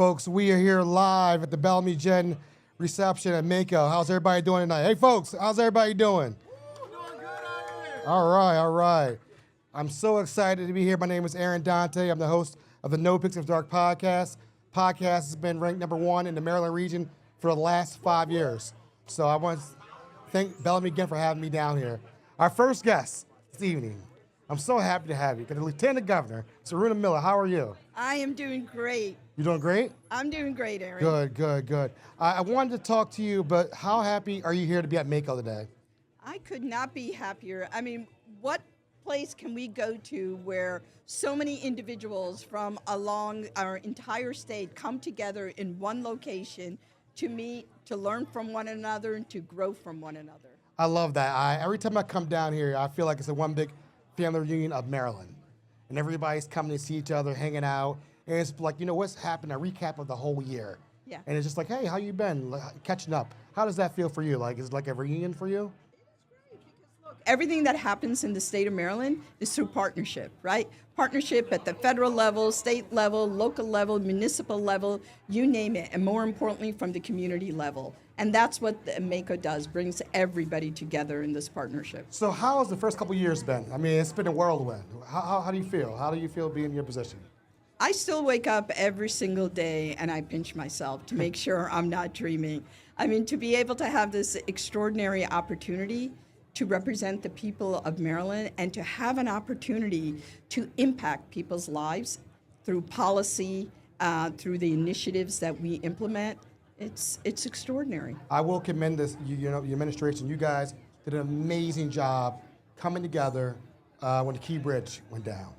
Folks, we are here live at the Bellamy Genn reception at MACO. How's everybody doing tonight? Hey, folks, how's everybody doing? All right. I'm so excited to be here. My name is Aaron Dante. I'm the host of the NoPixAfterDark podcast. Podcast has been ranked #1 in the Maryland region for the last 5 years. So I want to thank Bellamy Genn for having me down here. Our first guest this evening, I'm so happy to have you, the Lieutenant Governor, Aruna Miller. How are you? I am doing great. You doing great? I'm doing great, Aaron. Good. I wanted to talk to you, but how happy are you here to be at MACO today? I could not be happier. I mean, what place can we go to where so many individuals from along our entire state come together in one location to meet, to learn from one another, and to grow from one another? I love that. Every time I come down here, I feel like it's a one big family reunion of Maryland. And everybody's coming to see each other, hanging out. And it's like, you know, what's happened, a recap of the whole year. Yeah. And it's just like, hey, how you been? Catching up. How does that feel for you? Like, is it like a reunion for you? Everything that happens in the state of Maryland is through partnership, right? Partnership at the federal level, state level, local level, municipal level, you name it, and more importantly, from the community level. And that's what the MACO does, brings everybody together in this partnership. So how has the first couple years been? I mean, it's been a whirlwind. How do you feel? How do you feel being in your position? I still wake up every single day and I pinch myself to make sure I'm not dreaming. I mean, to be able to have this extraordinary opportunity to represent the people of Maryland and to have an opportunity to impact people's lives through policy, through the initiatives that we implement, it's extraordinary. I will commend your administration. You guys did an amazing job coming together when the Key Bridge went down.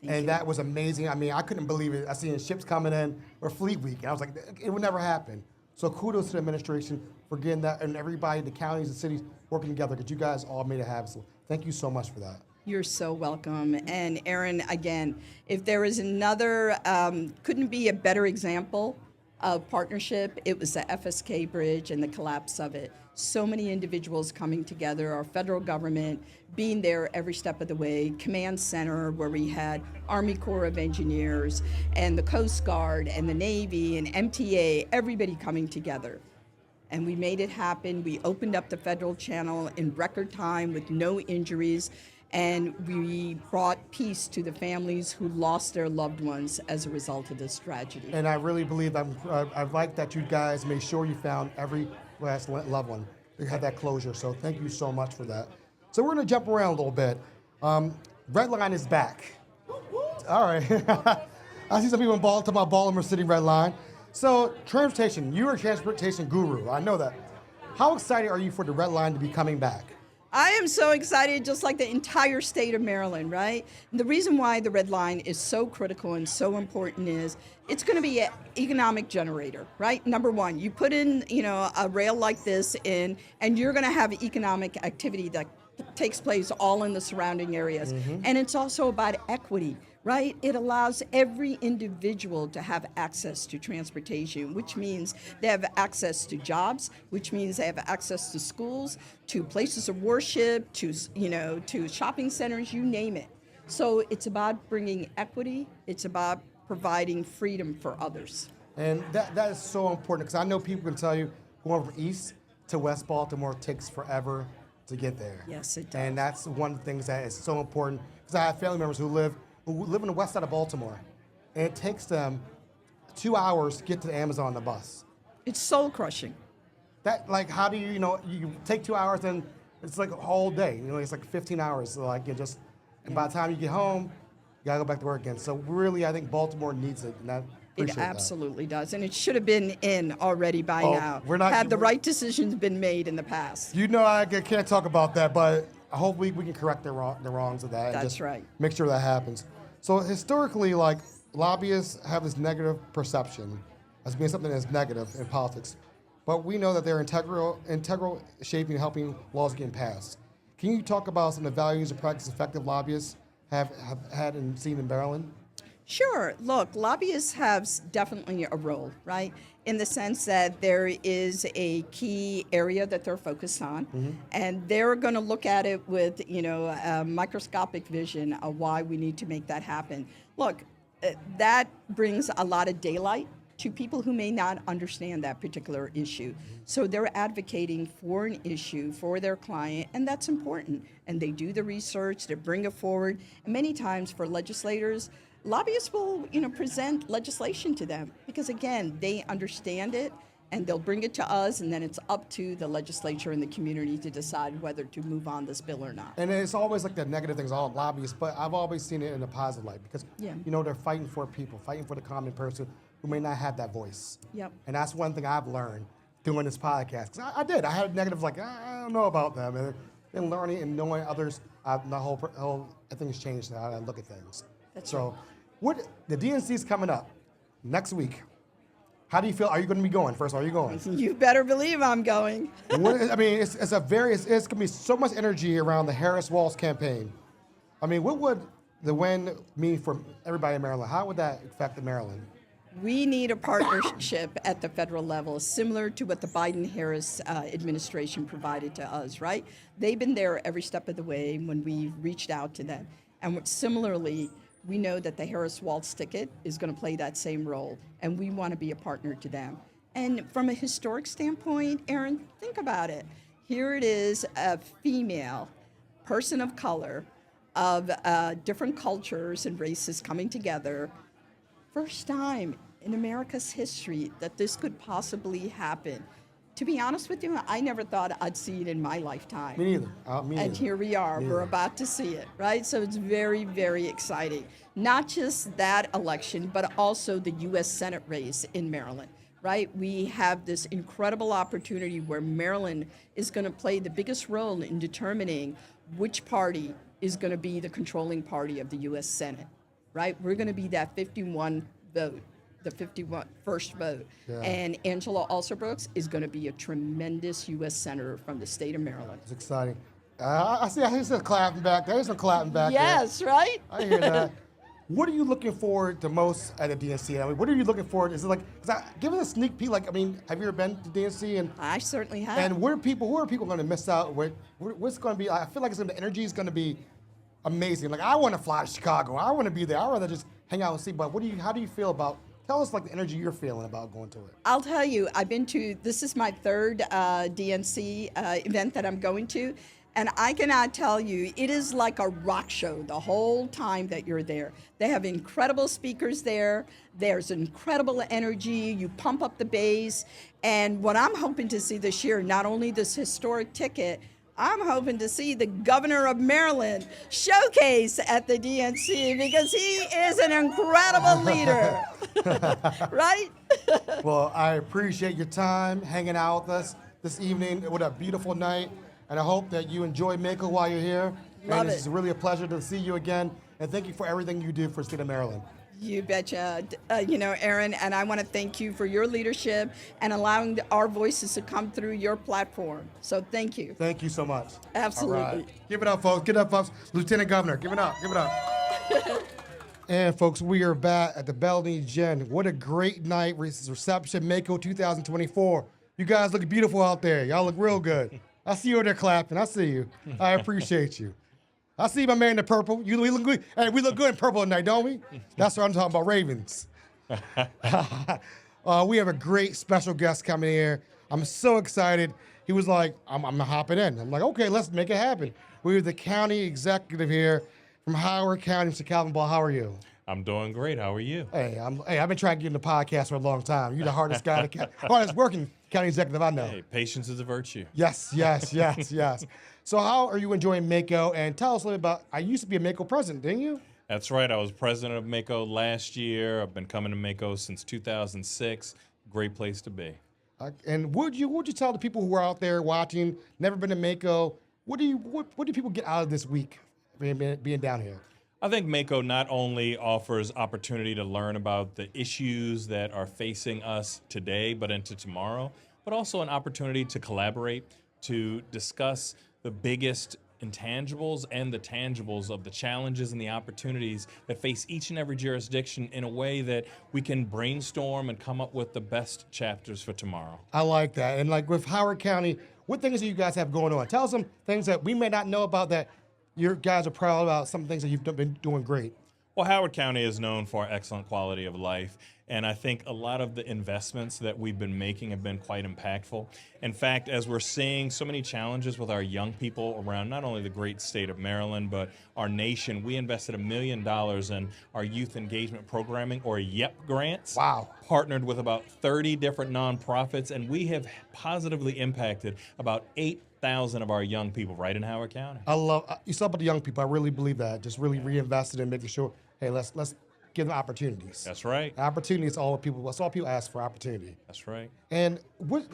Thank you. That was amazing. I mean, I couldn't believe it. I seen ships coming in or Fleet Week, and I was like, it would never happen. So kudos to the administration for getting that, and everybody, the counties and cities working together, because you guys all made it happen. So thank you so much for that. You're so welcome. And Aaron, again, if there is another, couldn't be a better example of partnership, it was the FSK Bridge and the collapse of it. So many individuals coming together, our federal government being there every step of the way, Command Center where we had Army Corps of Engineers and the Coast Guard and the Navy and MTA, everybody coming together. And we made it happen. We opened up the federal channel in record time with no injuries, and we brought peace to the families who lost their loved ones as a result of this tragedy. And I really believe I like that you guys made sure you found every last loved one. You had that closure, so thank you so much for that. So we're gonna jump around a little bit. Red Line is back. All right. I see some people talking about Baltimore City Red Line. So transportation, you're a transportation guru, I know that. How excited are you for the Red Line to be coming back? I am so excited, just like the entire state of Maryland, right? And the reason why the Red Line is so critical and so important is it's going to be an economic generator, right? Number one, you put in, a rail like this in, and you're going to have economic activity that takes place all in the surrounding areas. Mm-hmm. And it's also about equity, right? It allows every individual to have access to transportation, which means they have access to jobs, which means they have access to schools, to places of worship, to shopping centers, you name it. So it's about bringing equity. It's about providing freedom for others. And that is so important, because I know people can tell you going from east to West Baltimore takes forever to get there. Yes, it does. And that's one of the things that is so important, because I have family members who live in the west side of Baltimore, and it takes them 2 hours to get to the Amazon on the bus. It's soul crushing. That, like, how do you take 2 hours and it's like a whole day, it's like 15 hours. So like and by the time you get home, you gotta go back to work again. So really, I think Baltimore needs it, and it absolutely does, and it should have been in already by now. Had the right decisions been made in the past. I can't talk about that, but hopefully we can correct the wrongs of that. That's right. Make sure that happens. So historically, like, lobbyists have this negative perception as being something that's negative in politics, but we know that they're integral shaping and helping laws getting passed. Can you talk about some of the values and practices effective lobbyists have had and seen in Maryland? Sure. Look, lobbyists have definitely a role, right? In the sense that there is a key area that they're focused on, mm-hmm. and they're going to look at it with, a microscopic vision of why we need to make that happen. Look, that brings a lot of daylight to people who may not understand that particular issue. So they're advocating for an issue for their client, and that's important. And they do the research, they bring it forward. And many times for legislators, lobbyists will, present legislation to them because, again, they understand it, and they'll bring it to us, and then it's up to the legislature and the community to decide whether to move on this bill or not. And it's always like the negative things, all lobbyists, but I've always seen it in a positive light because, they're fighting for people, fighting for the common person who may not have that voice. Yep. And that's one thing I've learned doing this podcast. Because I did. I had negatives like, I don't know about them. And then learning and knowing others, the whole thing's changed how I look at things. That's so, right. The DNC is coming up next week. How do you feel? Are you going to be going? First, are you going? You better believe I'm going. It's going to be so much energy around the Harris-Walz campaign. I mean, what would the win mean for everybody in Maryland? How would that affect Maryland? We need a partnership at the federal level, similar to what the Biden-Harris administration provided to us, right? They've been there every step of the way when we reached out to them. And similarly, we know that the Harris-Walz ticket is going to play that same role, and we want to be a partner to them. And from a historic standpoint, Aaron, think about it. Here it is, a female person of color of different cultures and races coming together. First time in America's history that this could possibly happen. To be honest with you, I never thought I'd see it in my lifetime. Me neither. And here we are. We're about to see it, right? So it's very, very exciting. Not just that election, but also the U.S. Senate race in Maryland, right? We have this incredible opportunity where Maryland is going to play the biggest role in determining which party is going to be the controlling party of the U.S. Senate, right? We're going to be that 51 vote, the 51st vote. Yeah. And Angela Alsobrooks is going to be a tremendous U.S. Senator from the state of Maryland. It's exciting. I hear some clapping back there. There's some clapping back there. Yes, right? I hear that. What are you looking forward to most at the DNC? I mean, what are you looking forward? Is it like, give us a sneak peek? Have you ever been to DNC? And I certainly have. And who are people going to miss out? What's going to be? I feel like the energy is going to be amazing. Like, I want to fly to Chicago. I want to be there. I'd rather just hang out and see. But how do you feel about? Tell us the energy you're feeling about going to it. I'll tell you. This is my third DNC event that I'm going to. And I cannot tell you, it is like a rock show the whole time that you're there. They have incredible speakers there. There's incredible energy. You pump up the bass. And what I'm hoping to see this year, not only this historic ticket, I'm hoping to see the governor of Maryland showcase at the DNC because he is an incredible leader. Right? Well, I appreciate your time hanging out with us this evening. What a beautiful night. And I hope that you enjoy MACO while you're here. Love and it. It's really a pleasure to see you again. And thank you for everything you do for the state of Maryland. You betcha. Aaron, and I want to thank you for your leadership and allowing our voices to come through your platform. So thank you. Thank you so much. Absolutely. All right. Give it up, folks. Give it up, folks. Lieutenant Governor, give it up. Give it up. And, folks, we are back at the Bellamy Genn. What a great night. Reception, MACO 2024. You guys look beautiful out there. Y'all look real good. I see you over there clapping. I see you. I appreciate you. I see my man in the purple. We look good. Hey, we look good in purple tonight, don't we? That's what I'm talking about, Ravens. We have a great special guest coming here. I'm so excited. He was like, I'm hopping in. I'm like, okay, let's make it happen. We have the county executive here from Howard County, Mr. Calvin Ball. How are you? I'm doing great. How are you? Hey, I've been trying to get in the podcast for a long time. You're the hardest guy, hardest working county executive I know. Hey, patience is a virtue. Yes. So how are you enjoying MACO? And tell us a little about, I used to be a MACO president, didn't you? That's right. I was president of MACO last year. I've been coming to MACO since 2006. Great place to be. And would you tell the people who are out there watching, never been to MACO, what do people get out of this week being down here? I think MACO not only offers opportunity to learn about the issues that are facing us today but into tomorrow, but also an opportunity to collaborate, to discuss the biggest intangibles and the tangibles of the challenges and the opportunities that face each and every jurisdiction in a way that we can brainstorm and come up with the best chapters for tomorrow. I like that. And like with Howard County, what things do you guys have going on? Tell us some things that we may not know about that your guys are proud about, some things that you've been doing great. Well, Howard County is known for excellent quality of life, and I think a lot of the investments that we've been making have been quite impactful. In fact, as we're seeing so many challenges with our young people around not only the great state of Maryland, but our nation, we invested $1 million in our youth engagement programming, or YEP grants. Wow. Partnered with about 30 different nonprofits, and we have positively impacted about 8,000 of our young people right in Howard County. I love, you said about the young people, I really believe that. Just really reinvested in making sure, hey, let's give them opportunities. That's right. Opportunity is all people, that's all people ask for, opportunity. That's right. And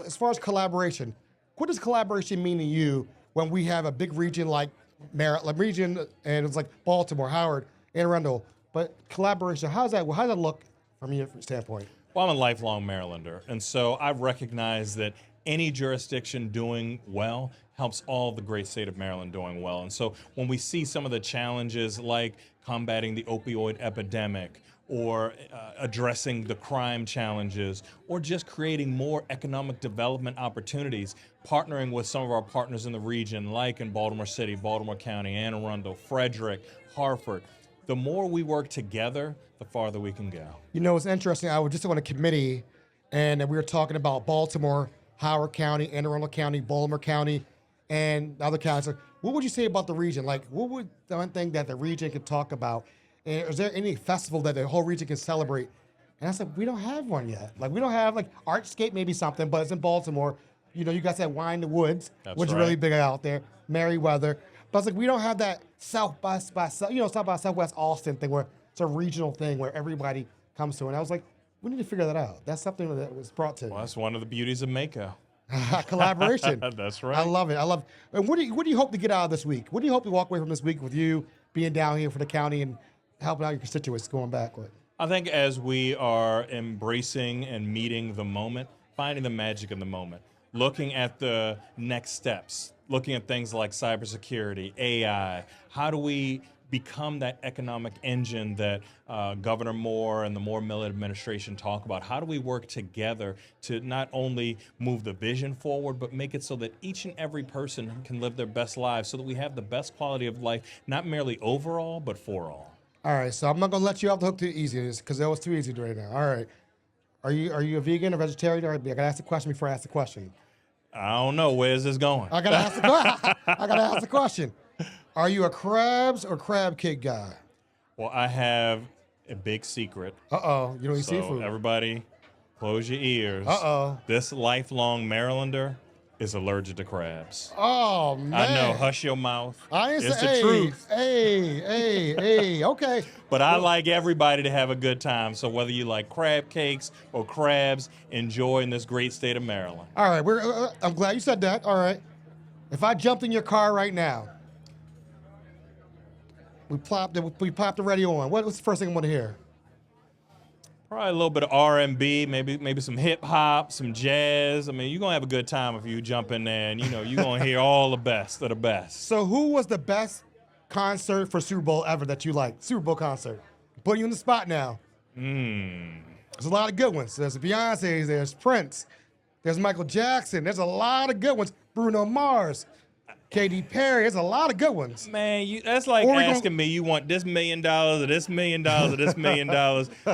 as far as collaboration, what does collaboration mean to you when we have a big region like Maryland region, and it's like Baltimore, Howard, Anne Arundel, but collaboration, how does that look from your standpoint? Well, I'm a lifelong Marylander, and so I recognize that any jurisdiction doing well helps all the great state of Maryland doing well. And so when we see some of the challenges like combating the opioid epidemic, or addressing the crime challenges, or just creating more economic development opportunities, partnering with some of our partners in the region, like in Baltimore City, Baltimore County, Anne Arundel, Frederick, Hartford, the more we work together, the farther we can go. You know, it's interesting. I was just on a committee, and we were talking about Baltimore, Howard County, Anne Arundel County, Baltimore County, and other counties. Like, what would you say about the region? Like, what would the one thing that the region could talk about? And is there any festival that the whole region can celebrate? And I said, we don't have one yet. Like, we don't have, like, Artscape maybe something, but it's in Baltimore. You know, you guys have Wine in the Woods, which is really big out there, Merriweather. But it's like, we don't have that South by Southwest Austin thing where it's a regional thing where everybody comes to. And I was like, we need to figure that out. That's something that was brought to. Well, that's one of the beauties of MACO. Collaboration. That's right. I love it. I love it. And what do you hope to get out of this week? What do you hope to walk away from this week with you being down here for the county and helping out your constituents going backward? I think as we are embracing and meeting the moment, finding the magic in the moment, looking at the next steps, looking at things like cybersecurity, AI, how do we become that economic engine that Governor Moore and the Moore-Miller administration talk about? How do we work together to not only move the vision forward, but make it so that each and every person can live their best lives, so that we have the best quality of life, not merely overall, but for all. All right, so I'm not gonna let you off the hook too easy, because that was too easy right now. All right, are you a vegan or vegetarian? All right, I gotta ask the question before I ask the question. I don't know. Where's this going? I gotta ask the question. Are you a crabs or crab cake guy? Well, I have a big secret. Uh-oh, you don't eat So seafood. everybody, close your ears. Uh-oh. This lifelong Marylander is allergic to crabs. Oh, man. I know, hush your mouth. It's the hey, truth. Hey, okay. But I like everybody to have a good time. So whether you like crab cakes or crabs, enjoy in this great state of Maryland. All right, I'm glad you said that. All right. If I jumped in your car right now, we plopped the radio on, what's the first thing I want to hear? Probably a little bit of R&B, maybe some hip hop, some jazz. I mean, you're gonna have a good time if you jump in there, and you're gonna hear all the best of the best. So who was the best concert for Super Bowl ever that you liked? Super Bowl concert. Put you in the spot now. There's a lot of good ones. There's Beyonce, there's Prince, there's Michael Jackson. There's a lot of good ones. Bruno Mars, Katy Perry. There's a lot of good ones. Man, that's like asking me, you want this $1 million or this $1 million or this $1 million.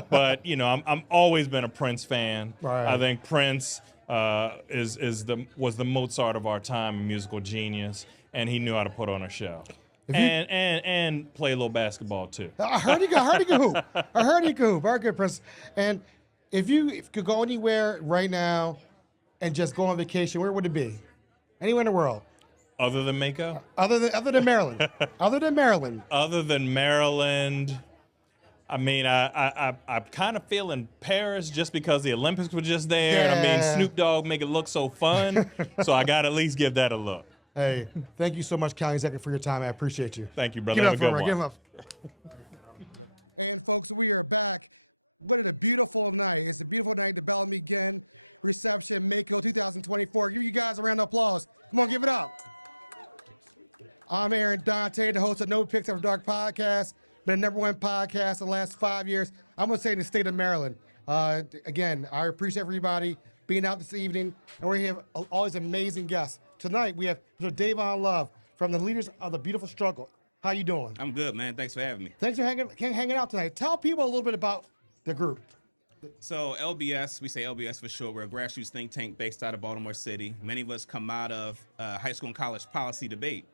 But I'm always been a Prince fan. Right. I think Prince was the Mozart of our time, a musical genius, and he knew how to put on a show. And play a little basketball too. I heard he could hoop. I heard he could hoop. Very good, Prince. And if you could go anywhere right now and just go on vacation, where would it be? Anywhere in the world. Other than MACO? Other than Maryland. Other than Maryland. Other than Maryland, I mean, I kind of feel in Paris just because the Olympics were just there. Yeah. And I mean, Snoop Dogg make it look so fun. So I got to at least give that a look. Hey, thank you so much, County Executive, for your time. I appreciate you. Thank you, brother. Give it up Have a for good him. one. Give him up. And folks, we are back. What a beautiful night. It's a beautiful night. The Bellamy Genn reception, MACO 2024. Give you guys a round of applause. Come on, give it up. I'm Aaron Dante, the host of NoPixAfterDark podcast. Been the #1 podcast in the last 5 years. I'm going to say in the state of Maryland. Again, I appreciate everybody being out this evening. And we have all these amazing guests. Tonight, we have Mr. Davon Love from the Leaders of the Beautiful Struggle. How you doing? I'm good, man. Thanks for having me. Thanks for hanging out tonight. Tell people a little bit about the group. So LBS, we say LBS for short. We're a grassroots think tank based out of Baltimore City. Many of us come out of high school and college policy debate,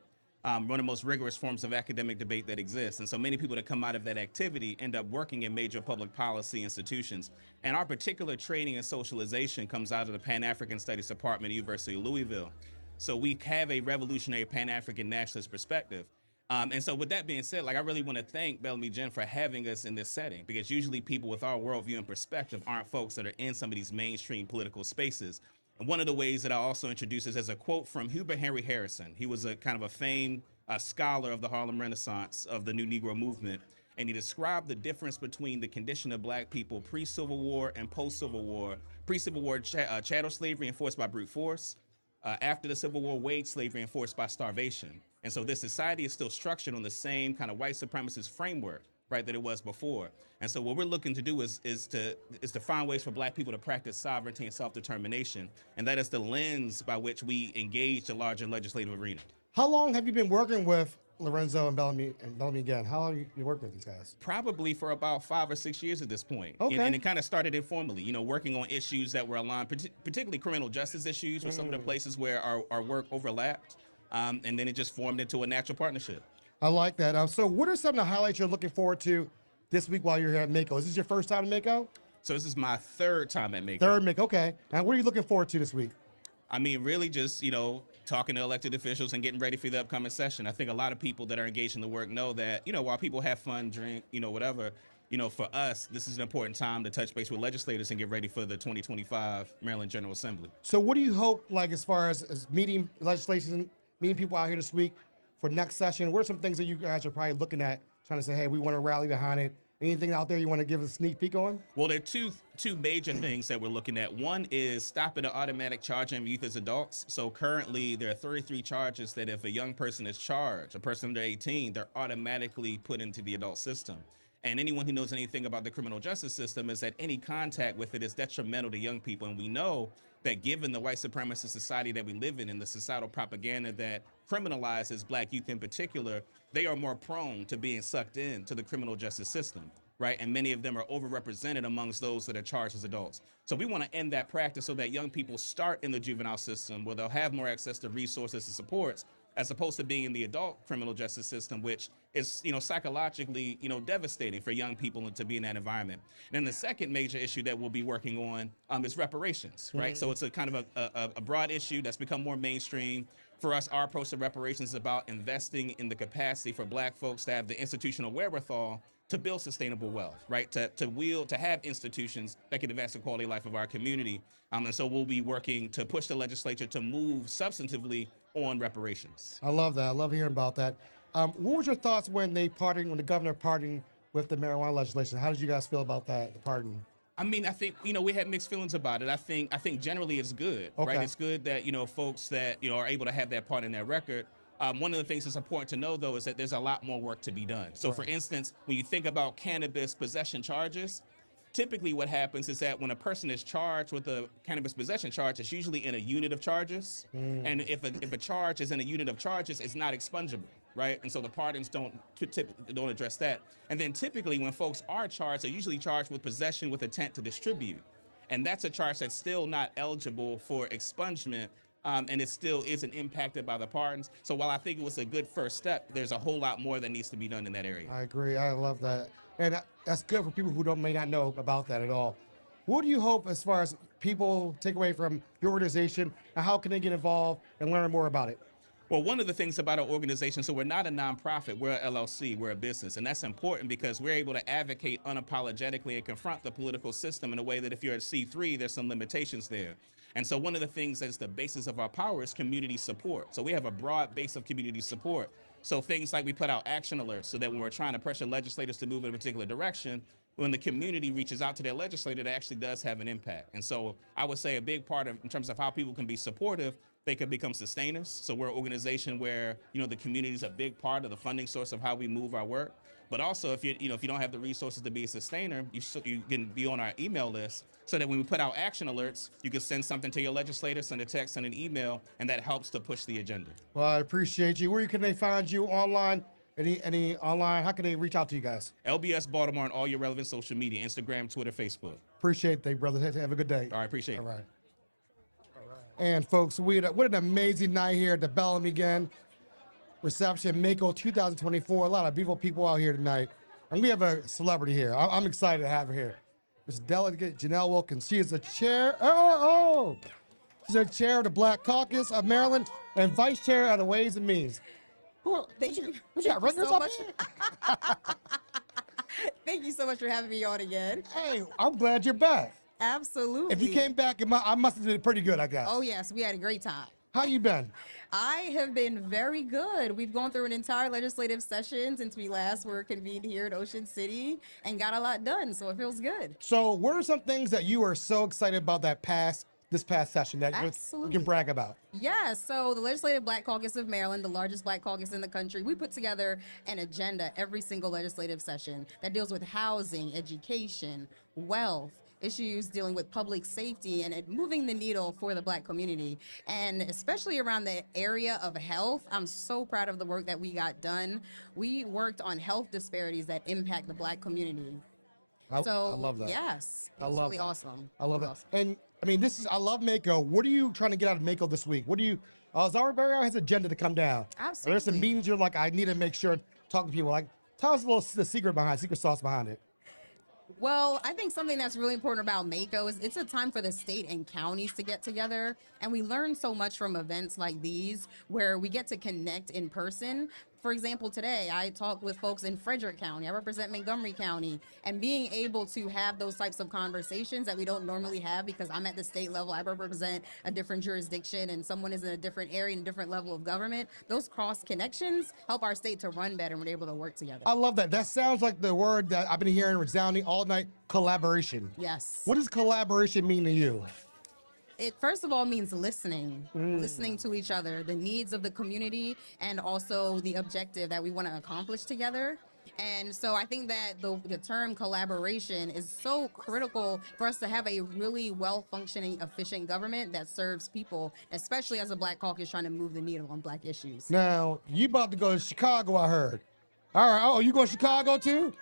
one of the most rigorous forms of academic debate that exists. And so many people that come out of that activity end up working in major public policy institutions. And our particular training and socialization comes out of the Pan-African Studies Department at the University of Louisville. So we have a revolutionary Pan-African nationalist perspective. And so with that being said, like, I really want to thank Bellamy Genn for having us in this setting, because usually people with our worldview and perspective aren't folks that are in some of these mainstream political spaces. And one of the ways that I also introduce is as a quote from Hubert Henry Harrison. He was a kind of a famed scholar of the Harlem Renaissance, of the New Negro movement. And he described the difference between the condition of black people pre-Civil War and post-Civil War. Pre-Civil War, chattel slavery enforced by brute force. After the Civil War, wage slavery enforced by starvation. And so this society is still structured on the same kind of white supremacist framework, right, that it was before. And so what we're looking to do is to find ways for black people to practice sovereignty and self-determination. And that is the lens by which we engage the larger legislative arena. How long have you been working with Lorenzo and Bellamy Genn? How long have you been working with these guys? Probably for about 5 or 6 years at this point. Okay. And it kind of started informally, you know, working on issues that were aligned, particularly criminal justice issues, were some of the places where our work overlapped. And then it just formed into a natural partnership. I like that. So what are some of the highlights you're looking forward to this week while you're here at MACO? Is this your first time at MACO? So this is my third time at MACO. Third MACO, okay. And what are you looking forward to this week? I mean, really just, you know, talking to elected officials and getting ready for the upcoming session. I think a lot of people that are engaged in the work know that, you know, while people have fun, drink, you know, whatever, you know, for us, this is an important time to touch base with legislators and get ready for the 2025 Maryland General Assembly. So what do you hope, like, as far as meeting legislation, meeting people out here this week for next session? What are some things that you guys are probably looking at, trying to say, hey, we want to rally behind it? Anything out there you want to give us a sneak peek on? Well, there are two major things that we're looking at. One is stopping the automatic charging of youth as adults. So currently there are 33 charges that if a young person is charged, a person under 18, they're automatically put into the adult system. And anyone who knows anything about the criminal justice system is that any contact with it is detrimental to young people. And we know that given the white supremacist society that we live in and the societal propaganda that criminalizes black youth in particular, they are more prone to being sucked into the criminal justice system, right? And many of them are overrepresented amongst those that are charged as adults. So we want to end that practice so that young people start in the juvenile system where they'll have more access to resources and supports, as opposed to being in the adult criminal justice system, which is, you know, psychologically, you know, devastating for young people to be in that environment. And then the second major issue that we'll be working on is reparations, right? So it's a kind of a broad issue that's become more mainstream. For us, our approach to reparations is about investing in the capacity for black folks to have the institutional wherewithal to build sustainable wealth, right? To have institutions that can advance the quality of life of our community. And so we'll be working to push the legislature to move substantively on reparations. I love that. I love hearing about that. What was your thoughts when the governor pardoning with the marijuana legislation? How did you guys feel about that, the pardon? I mean, I think, you know, we had mixed feelings about it. I think generally it's good, right? It's good that, you know, folks that, you know, are able to have that part in their record. One of the things that's important to know, though, is that there's a lot more work to be done. So, for instance, when you think about cannabis possession charges, typically what happens is that when a person is charged with a cannabis possession charge, it's usually in a unit of charges. And if a charge is in a unit of charges, it's not expungible, right? And so the pardons don't address that. And then typically when folks are charged, they're usually charged with possession with intent to distribute. And that's a charge that's still not eligible for expungement. And it still isn't impacted by the pardons. So while I think it was a good first step, there's a whole lot more that needs to be done in that area. I agree. I love that. And that's good for people who may not know about that at all. What do you hope as far as people take away from your organization, and how can they get involved and learn more about it? Well, one of the things about our organization, so we're not a nonprofit, we're a LLC, we're a business. And that's important because we're able to advocate unapologetically and confront the political system in a way that if you're at C3, there's some limitations there. And so one of the things that's the basis of our power is community support. So we have a broad base of community support. So things like we put out action alerts so that when we're trying to pressure legislators to move in a particular direction, when the community reaches out to their legislator, it actually does have an impact. And so I would say a big part of, in terms of how people can be supportive, they can become sustainers. So we're an organization where, you know, the community is a big part of the funding source of how we move our work. But also, if you don't have the resources to be a sustainer, you can be on our email list so that when we put out action alerts, you can send something to your legislator, send a text, send an email, and that helps to push the agenda. Well, I appreciate you. Where can they find you online Any online? How can they reach out to you guys? LBS Baltimore on all your relevant social media, Instagram, Twitter, Facebook. Appreciate that, brother. Have a good day. All right, appreciate it. All right. And folks, what an amazing night here at the Bellamy Genn reception, MACO 2024. A lot of beautiful people out here tonight. And we have a celebrity here. I'm excited to have her here. Ms. Delegate Janelle Wilkins. She is the chair. She's the chair of the Black Caucus of Maryland and vice chair of the Ways and Means. Thank you. What you got, ringers so up much. here? Thank you so much for having me on again. Hey, I'm glad you're back. Absolutely. If you came back, I must have did pretty good, I guess. Oh, yes. We had a great time. How you been? I have been very good. We've gone through an entire legislative session since we last were convened here at Ocean City and got a lot done, so it feels good. So what are some things that you are so excited about this past session that you can brag about? Yeah, so the Legislative Black Caucus of Maryland, the largest black caucus in the country, we put together an agenda every single legislative session that deals with housing, education, wealth, issues dealing with public safety and moving the needle for the black community. And especially around the area of health, I'm so proud of the work that we got done. We worked on health disparities that impact the black community. I love that. Yes, it was really awesome. I love It it. was awesome. And I mean, I love MACO. What are you trying to get out of MACO this week? Zarberry has an agenda to come down. Absolutely. There's some meetings you're like, I need to make sure, talk to people. Like, tell us the secret sauce behind it. Well, I think something that's really important about MACO is it's a time for the state and counties to get together. And we learn so much from events like these where we get to connect in person. For example, today I talked with folks in Frederick County. I represent Montgomery County. And being able to have those types of conversations that we don't normally have because I'm at the state level, I represent a different jurisdiction and someone is in a different area and a different level of government. Those cross connections help our state to run better and we're able to work together. I love that. That sounds like the word that I've been hearing resounding all night, collaboration. Yes. What does collaboration mean to you? It first of all means listening to each other, the needs of the community, and also the objective that we want to accomplish together. And so I think that the term collaboration is so critical for us to have a really well-functioning, efficient government that serves people, especially as a Black caucus trying to move the needle on Black issues. Now, you about to go to Chicago, I heard. All right. Oh, you going to Chicago too?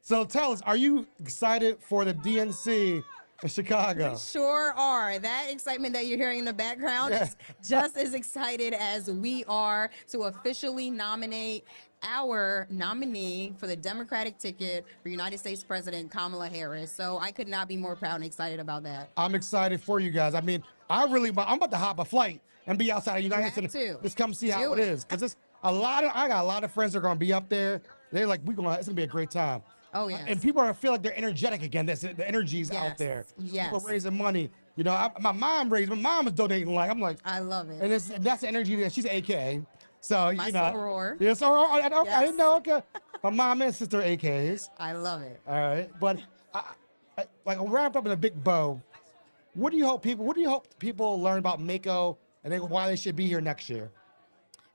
So tell us, are you excited for the DNC in Chicago? Sure are. That excitement that you're hearing in the background is just as excited as we are to officially nominate our nominee for the Democratic ticket for United States President Kamala Harris. So I could not be more proud and excited about that. I'm excited for you guys. I mean, I'm about to hop a flight and be outside of United States. Just come see how it is. Because I got a lot of friends that are going to be up there. They're like, it's going to be a great time. Oh, yeah. And people feel like they're energetic again. The energy's out there. Yes. People raising money. You know, my mom was donating I'm like. I love it. And that's the energy that she's AKA. So, My you know. soror. Yeah, so I didn't know. Okay. My mom and sister AKs. I love it. All right. But like wrapped up in a big bow, what do you hope people learn about MACO and then why they should be here next year?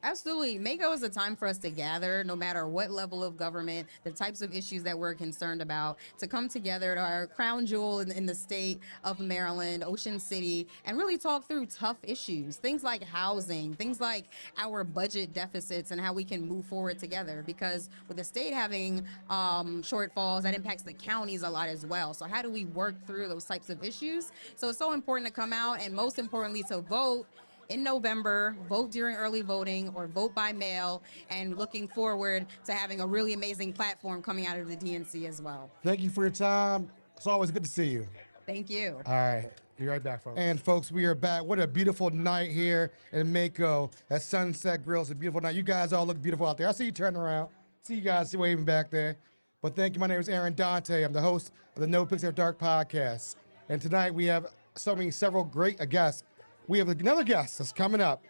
Absolutely. MACO is a time for us to gather, no matter what level of government, the types of issues that we're concerned about, to come together to our crown jewel in the state of Maryland, Ocean City, and really talk through tough issues, things like housing, things like our budget deficits and how we can move forward together. Because with the state having shortfalls, that impacts the counties a lot as well. So how do we work through those types of issues? So it's so important to come out and most importantly to vote in November, vote during early voting or vote by mail, and looking forward to having a really amazing platform coming out of the DNC as well. Thank you for your time. It's always good to see you. Thank you. All right. Be right back, folks. And folks, we are back. What a beautiful night here in MACO at Sunset Grill. It's a beautiful night. You guys all look beautiful out there. I see you turning around. See you guys waving back there. But thank you. My name is Aaron Dante. I'm the host of the NoPixAfterDark podcast. And tonight we have several great guests. We have another guest that's coming up.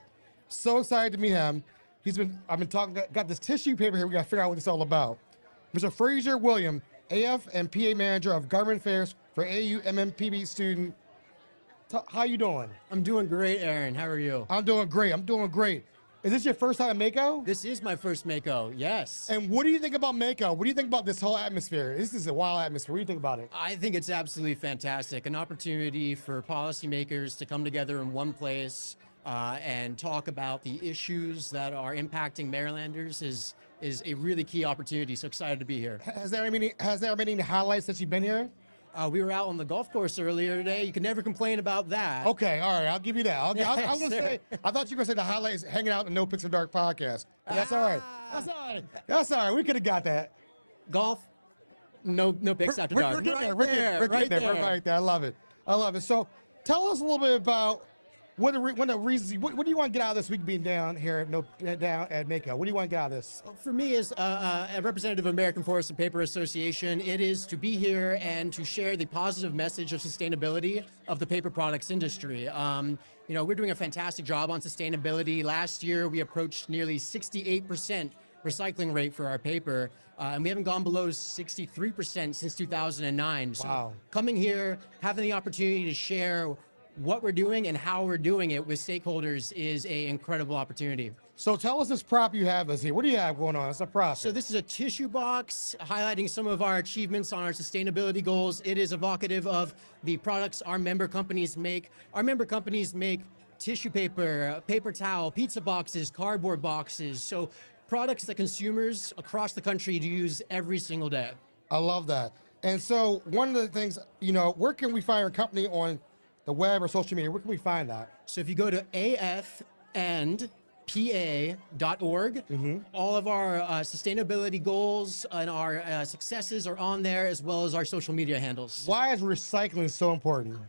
So excited to meet him. I've been talking, got this tissue paper here. We got to figure out what it's all about. Mr. Frazier William, AF and PA Manager of Government Affairs for AU MMPB student. How you doing? I'm doing great, Aaron. How are you? I'm doing great. Is this your first time at MACO? This is my first MACO, yes. And what do you think about MACO? What do you think about this whole atmosphere? This is a wild atmosphere. What do you think about it? I think it's absolutely fantastic. An opportunity for policymakers to come together in one place, and talk about the issues that are impacting Marylanders is a really key opportunity. So excited to be here. Has there been any highlights since you've been here? We were out on the golf course earlier today. You can never complain about that. Okay, all right, I'll give you that. I was Yes, gonna sir. say, I thought you were gonna say the highlight is hanging out in No Pixel Dark podcast. But that's all right. That's all right. That's all right. We could have got that. Golf, no pics after dark. We're getting there. Right We're getting there. We're there. right there. I love it. I love it. So, tell us a little bit about what the reasons. What do you want to get out of this week being down here down at MACO? What do you want to get out of this? For me, as a representative of American Forest and Paper Association, it is to be here and to share the positive message of sustainability of the paper products industry. We're doing a fantastic job on sustainability. Last year, we approached nearly 68% recycling rate for our paper, and we haven't gone below 63% since 2009. So Wow. coming here, having the opportunity to share what we're doing and how we're doing it with stakeholders is an incredible opportunity. So tell us this prop you have us here. What do you have going on? It's a prop. So this is a tissue box highlighting some of our achievements on our sustainability goals. It is evocative of the products our member companies make. Our member companies make tissue paper, paper towel, pizza boxes, cardboard boxes. So products that consumers across the country use every single day. I love that. And so one of the things, where can we find your company on the web or social media? Where can we find that? So if you go to afandpa.org, all of our sustainability goals and our successes are on there, as well as our social media handles. Why is recycling so important?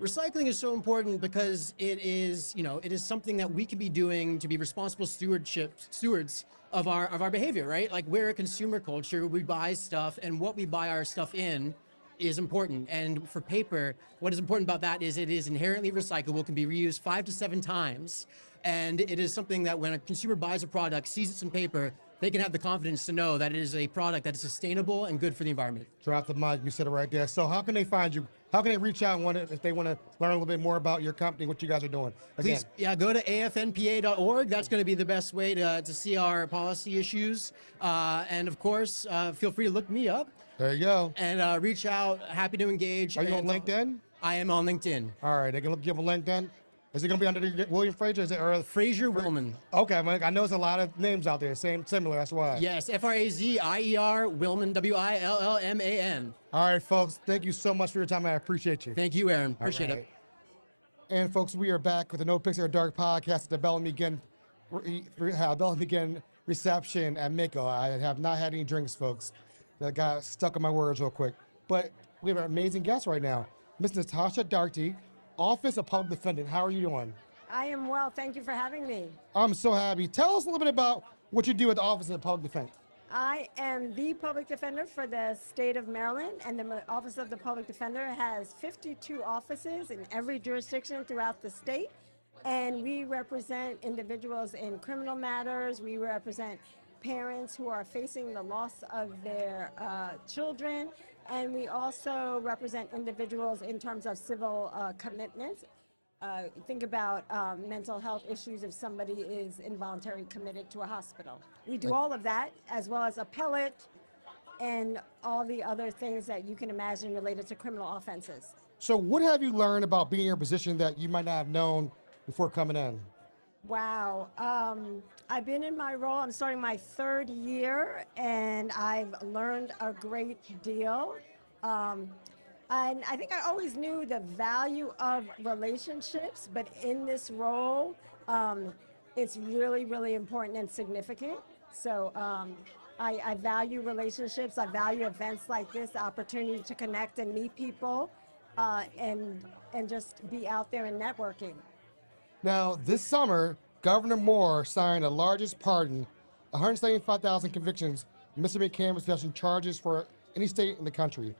Recycling is so important because it is something that we could be doing to be responsible stewards of our behavior, right? Like, we're a consumer culture, we buy stuff, and what we buy our stuff in is important. And for paper, what is important about that is it is inherently recyclable, can be reused 5 to 7 times. And it is something that when a consumer buys a product, sees it's in paper, they can have the confidence to know that it is a product that is sustainable and good for the environment. Drop the mic, you said it right there. So how can they find you? How can they reach out if they want to learn a little bit more about your company, what you guys are doing? Again, Please, go to afnpa.org. That's going to be the best way to see our policy issues. And of course, feel free to look me up. there you go. And reach out. Happy to engage. Are you on And LinkedIn? I am on LinkedIn. All right, they can give a LinkedIn. Is it going to be under William Frazier? Is it Frazier Willman. Okay, I know there's a lot of names out there, similar. That's why. Yes, Frazier Willman, Willman. All right, folks. Thank you so much for your time. I appreciate you. Thank you, Aaron. All Appreciate right. it. And folks, we are back with the No Pixel Dark podcast at the Bellamy Genn reception at MACO. I have not had any drinks, folks. That got stuck on my words real quick. But we have an amazing guest right now, Ms. Natasha Darty, Office of Public Defendant. How are you doing? I am well. Thank you for having me. I'm so happy. Tell us a little bit about what you do at the Office of Public Defense. I am the public defender for the state of Maryland, and the Office of the Public Defender has 52 offices in every jurisdiction throughout the state. And we represent individuals in criminal matters. We represent parents who are facing the loss of their children. And we also represent individuals in terms of civil commitments. Think about mental health issues if somebody is involuntarily committed to a hospital. We do all of that, as well as appellate and all the other things that you can imagine related to criminal offenses. So what have you learned about being in your position that you might not have known before coming in? Wow. I've been in my role, I'm starting my 3rd year, and I've learned a great deal. And I think I always knew the value of relationships, but in this role, it's really, really important and significant. So I value relationships. I value events like this, the opportunity to connect and meet people, and just be out there and networking. Now, this summer, Governor Moore signed the largest pardon, 175,000 convictions, misdemeanor cannabis possession charges for any state in the country.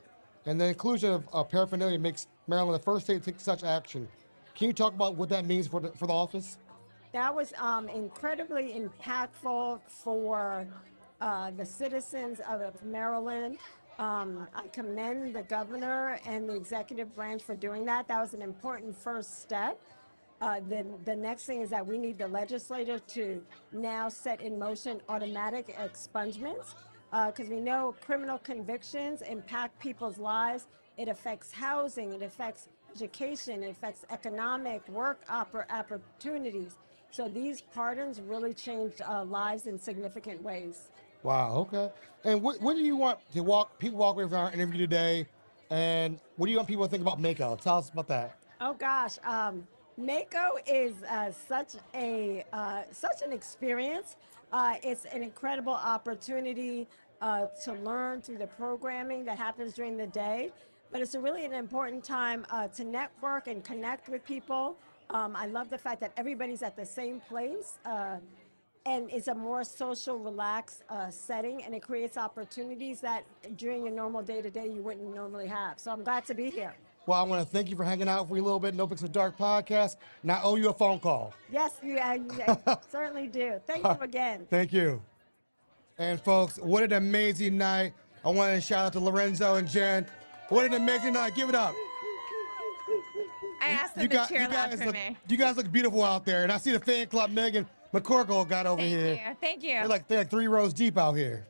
And the inclusion of paraphernalia makes Maryland the first state to take such action. Can you talk about what that means for the office? That was incredibly impactful for the citizens of Maryland. I commend the governor and the executive branch for doing that. That was an important first step. The next thing is that we need the legislature to now set in motion automatic expungements, because we know criminal convictions impact people's lives. It affects housing, it affects education, it affects economic work opportunities. So these pardons really changed lives in significant ways. Wow, okay. And what do you want to people walk away from our interview today? And what do you want people to think about MACO? Tell us about that. Oh gosh, MACO is such an experience. It's an incredible opportunity to learn through the programming that happens during the day. But it's really an important time to network and connect with people. I love the fact that everybody's at the same place. And it's a more social, relaxed setting, and it creates opportunities that during your normal day-to-day you wouldn't normally have. So I'm glad to be here. Well, I want to thank you for hanging out for a little bit. NoPixAfterDark podcast. And I owe you a phone call. Yes, you certainly do. Thank you again. Thank you. And folks, what an amazing night. I want to shout out to Lorenzo and Jen. What an amazing night. Give it up. I asked them to cheer loud for look, me. you guys look beautiful out there. And I see the fan club Megan McCorkle got over here. Thank you. They're like 3 rows deep out here.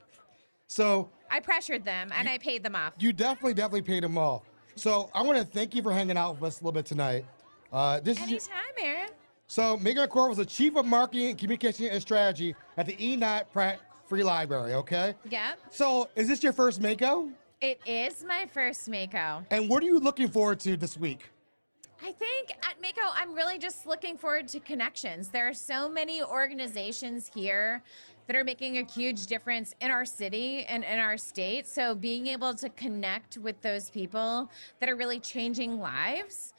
So I pressured them and I paid them off. you definitely paid them all. So I want to thank you for hanging out with us a little bit tonight. Anytime, Aaron. So Megan McCorkle was the Chief of Marketing, Communication, and Strategy at the E. Pratt Free Library, okay? Yep. So is this your first MACO? It is my first MACO. And what are you looking forward to this week? I think at MACO, I'm really just looking forward to connections. There are so many organizations here that are making a huge difference in our city and in our state. So being able to connect with those people that are really changing lives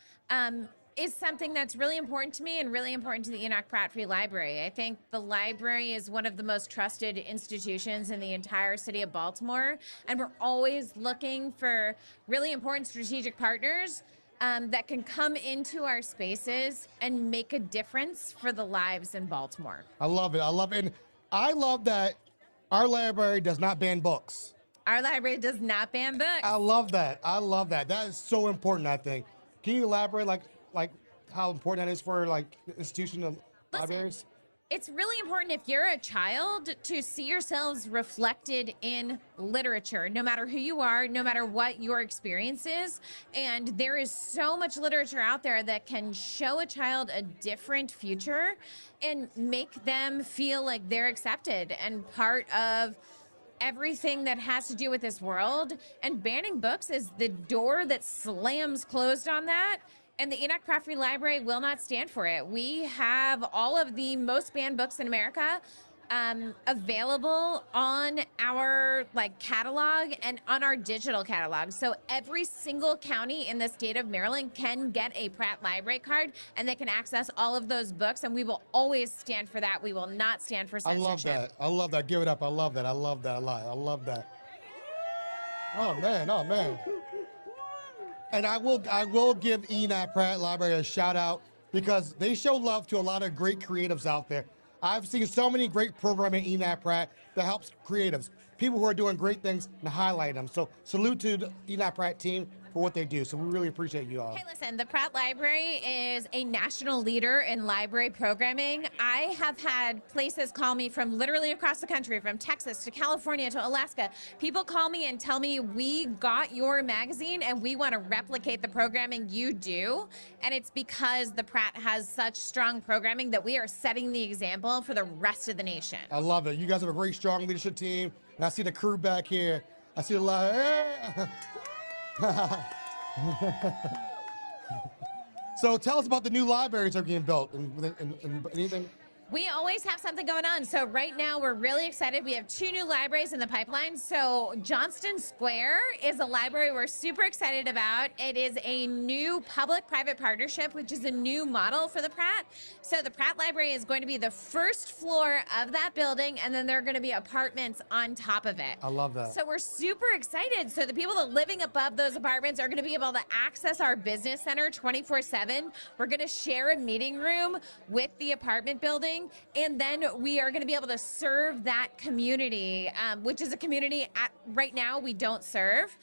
is something that's really important to me and really important to the Enoch Pratt Free Library. I think the library is one of the most trusted institutions in the entire city of Baltimore, and we're always looking for really important strategic partners that can come into our spaces and make a difference for the lives in Baltimore. I love it. And I love that our library does not ban books. Our library does not ban books. I love that. That is so important, I think. Can you elaborate like how important that is for like institution of libraries? It's really important if you're a child to see yourselves reflected in literature, no matter who you are, no matter what your experience is. And there is so much literature out there that can show a child a different future and make them feel like they're accepted and part of everything that has to do with this world. And banning books is the door that slams closed on that. And the Enoch Pratt Free Library will not stand for it. We have all of the most banned books in America available on our catalog and on our digital catalog. So every single county in the state of Maryland can get a Pratt Library card, and they can access all of those books. And we will always stand for that. We will not stand for censorship. I love that. Give it up. I love that a lot. I love that. Oh man. And I will give Enoch Pratt Library a shout out because they show love to a lot of great creatives out there. I've seen so many great programming at Enoch Pratt that helps creatives, people who are doing great things and highlight them. So salute to the Enoch Pratt team for what they do. So we really appreciate you all. Hey, listen, the Pratt Library is a national leader in library programming. I have had places call me from literally across the country, from Texas to California to Alaska. People call me and tell me, we got your magazine and we want to replicate the programming you do. And it's because the Pratt has such strong programming that we are setting the example for the rest of the nation. I love it. You guys have a great, strong leadership team. And I see the crew back here. I see a lot of... So tell us about the new libraries that are being built and anything. We always have something going on. So right now we're really excited. We have 2 new libraries in the pipeline. So Johnston Square is a library we're super excited about. It is a new public-private partnership, which is a new model for the Pratt. So the Pratt Library is going to be the first floor of that building, and then there are going to be apartments on top of it. I love that. So we're super excited. So the people that are living above those apartments are going to be able to access our business center 24/7. We're going to share a meeting room with the apartment building. And then we are going to be able to serve that community, which is a community right now we don't serve.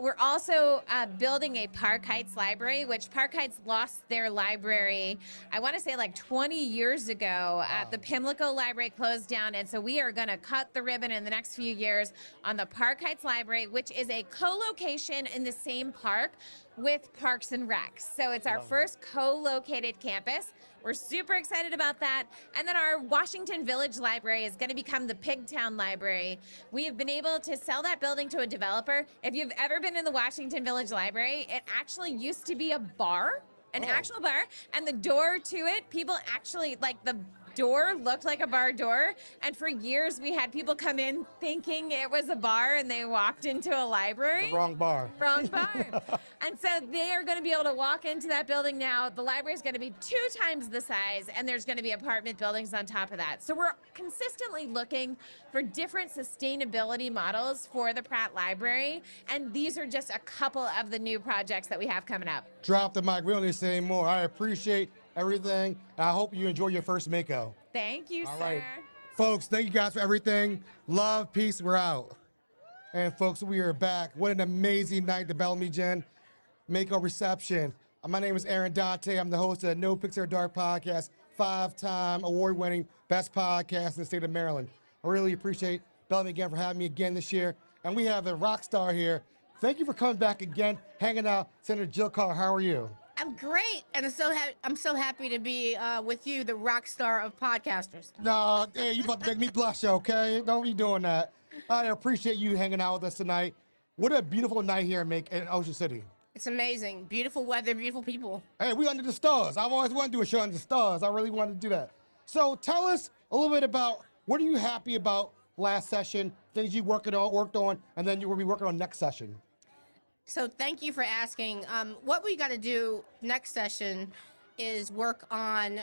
We're also building a Park Heights library, which Park Heights lost their library, I want to say 20 years ago. The Pimlico Library closed down, and so we are going to cut the ribbon in the next few years on the Park Heights Library, which is a co-location in the same park with Parks and Rec. So it's our first co-located campus. We're super excited about that. And then our Washington Village Library is going to become the Pigtown Library. We have been able to sell that building to a developer. If you've ever been in the Washington Village Library, it actually used to be a bar, an actual bar, and the door to it, people actually, like the door looked like a bar door, and for years we had people come in thinking it was a bar and they walked into a library. The wrong bar. Wrong bar. And so they are going to be able to walk into that building now. The library is going to be 2 times the size, and there's going to be apartment buildings on top of that. So we're consistently looking for different sustainability models for the Pratt Library, and these are just a couple of the new projects that we have coming up. Drop the mic. We don't need to say any more. I appreciate everything. And I hope you enjoy your first MACO. Thank you, All sir. right. Folks, thank you guys for everything. Love, peace, we're out. And folks, we are back. What an amazing night, the Bellamy Genn MACO reception. My name is Aaron Dante. I'm the host of the NoPixAfterDark podcast, 5-time award-winning best podcast in the state of Maryland. I really appreciate Bellamy Genn for having me again this year. And we have a rock star here. Thank you for coming back again, hanging out. Senator Jill Carr, how are you? I'm great, and I'm so happy to be with you, the rock star of podcasters. No, hey, you about to make me blush, okay? Don't be doing that. I appreciate you hanging out with us tonight. What a beautiful night here in Ocean City. It's amazing. Beautiful weather, beautiful people. Hey, we under the stars. I've always wanted to do a show under the stars. I really wanted to do that. So tell us a little bit about what are you happy about last session, things you worked on, and then you will be working on next session. So thank you for asking. What we got to do next session is work on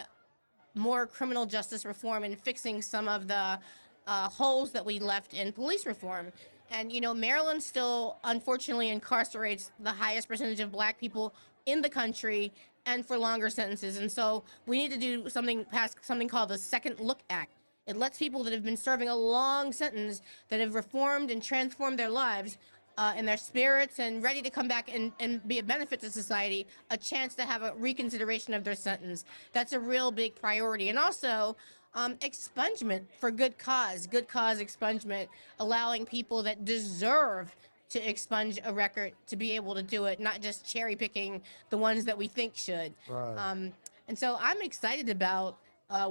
more criminal justice reform and fixing some of the holes that we left in police reform. And, you know, Maryland still, unfortunately, incarcerates the highest percentage of black people in the country and for longer sentences. And so we need to do pass something called the Second Look Act. It lets people that have been serving a long sentence, that have reformed and transformed their lives, and their spirits and ready to come back and be a benefit to society, a chance to have a reconsideration of their sentence. That's a real big priority. And also expungement for good cause expungement, allowing people that deserve to expunge a record to be able to do it, not just cherry picking the ones that we think should. Right. And so I'm excited about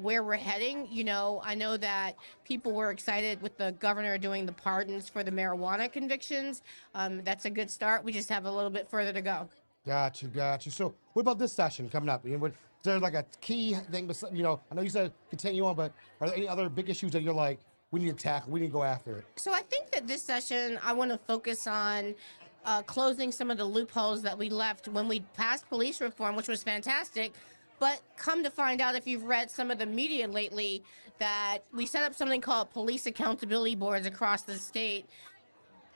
where we're heading. You know, I know that people were excited with the governor doing the pardons for the marijuana convictions. That's a good start. We just have a little bit further to go. Got you. So what about this session coming up? Is there like a key thing, you know, I know you said continue on, but are there any other big issues that you're like, we need to tackle, we need to go after it? So I think that this session, I want to focus on closing some of the loopholes that we left when we passed police reform, which was fantastic. But come to find out, if you've read some of the media lately, that we set up something called police accountability boards across the state,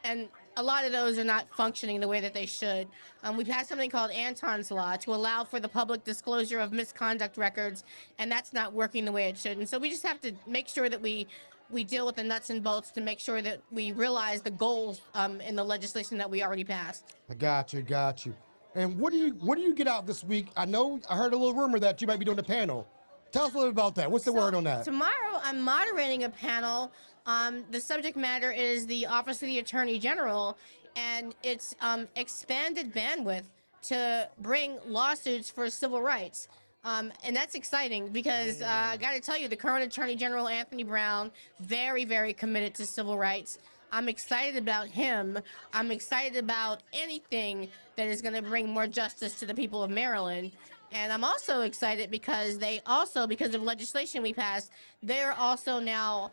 and a lot of those are not functioning the way that they should. We've had something called Anton's Law to allow for the public disclosure of misconduct records, and that's not working the way it should. And so we just have to make sure that we deal with the nuts and bolts to make sure that we realize the goals in the legislation that we already passed. I got you. And what do you get out this week? I heard a little rumor that you might be doing a panel. Tell us a little bit about that. What's the word on that? Tomorrow, I'm moderating a panel. The subject matter is the Office of the Attorney General, and it's expanded bandwidth to bring lawsuits for civil rights. And that's exciting because I got to tell you, the current Attorney General, Anthony Brown, very, very committed to civil rights. I'm excited about him. I'm excited about anything that is going to bring more justice to the people of Maryland. And I'm also excited because because of legislation we passed, they're also now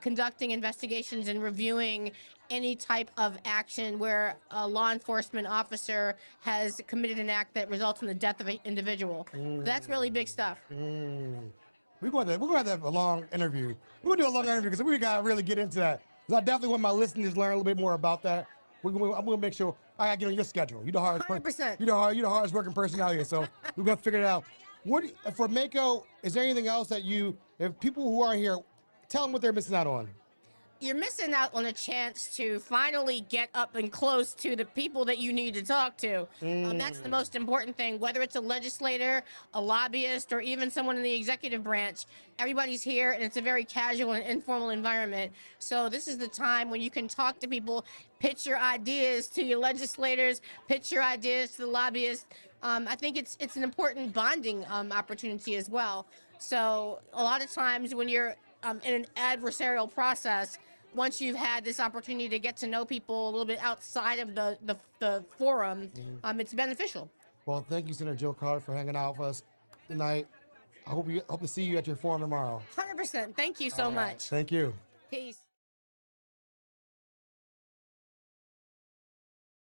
conducting investigations and reviewing any type of action where a law enforcement officer has committed an act that results in the death of an individual. That's really big stuff. We're going to have a long interview. We're going to do a long interview because we got to really get into that. I definitely want my listeners to learn a little bit more about that. I'm going to make sure I got to get on your schedule. You're the hardest 100%. You're the hardest working person out here, so we're going to figure it out. For MACO, is there anything else that if people who aren't here, tell them what they're missing out on? you're missing out on a chance to finally get up and close to the people that you need to talk to. That's the most important thing, whether it's a legislator, a lobbyist, or even someone in the executive branch. Everybody's here, and it's a very casual and informal environment. So this is the time when you can talk to people, pitch your ideas to your legislators, pitch your ideas to the lobbyists. I think it's an important bonding opportunity as well. So a lot of times when you're in an adversarial process, once you've had this opportunity to get to know people a little bit outside of the forum, it's beneficial. Well, thank you, Senator Jill Carter, for hanging out with us tonight. I hope to see you at your forum tomorrow. 100%. Thank you so much. Thank you. Peace.